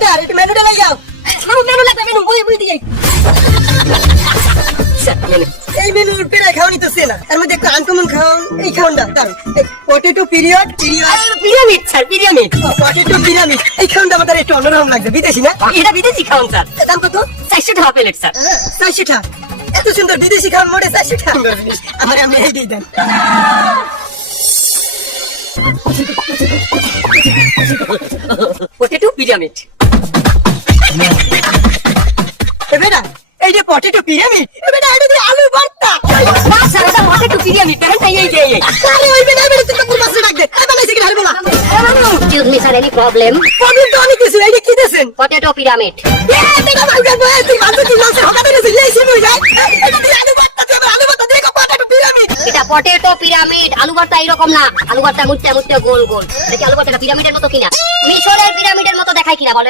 Waiter একটু মেনুটা লই যাও। মেনু লাগবে, মেনু বই দিয়ে। এই মেনুর পেরাই খাওয়ানি তো সেনা, এর মধ্যে একটা আনকমন খাওয়ান, এই খাওয়ানটা দারুন। Potato pyramid sir, pyramid potato pyramid, এই খাওয়ানটা আমাদের একটু অন্যরকম লাগছে, বিদেশি না? এটা বিদেশি খাওন স্যার, দাম কত? 400 টাকা প্লেট স্যার। 400 টাকা? এত সুন্দর বিদেশি খাওয়ান মোটে 400 টাকা? আমার আপনি এই দিয়ে দেন। Potato pyramid. বেটা এই যে পটেটো পিরামিড, বেটা এটা দিয়ে আলু ভর্তা। না স্যার, এটা পটেটো পিরামিড, পেমেন্ট এই এই। আরে ওই বেটা বেটা তুমি পুরো মাছ রাখ দে, এই বানাইছে কি বলা? Excuse me sir, any problem? Problem তো অনেক কিছু, এই যে কি দেন? Potato pyramid. বেটা মালকা বয় তুই মাছ কি মাছ হকা দেন দিলে এসে হই যায়। এটা দিয়ে আলু ভর্তা দিয়ে আলু ভর্তা দিয়ে পটেটো পিরামিড। এটা পটেটো পিরামিড, আলু ভর্তা এরকম না, আলু ভর্তা মুটতে মুটতে গোল গোল। দেখি আলু ভর্তাটা পিরামিডের মতো কিনা, মিশরের পিরামিডের মতো দেখায় কিনা বলেন?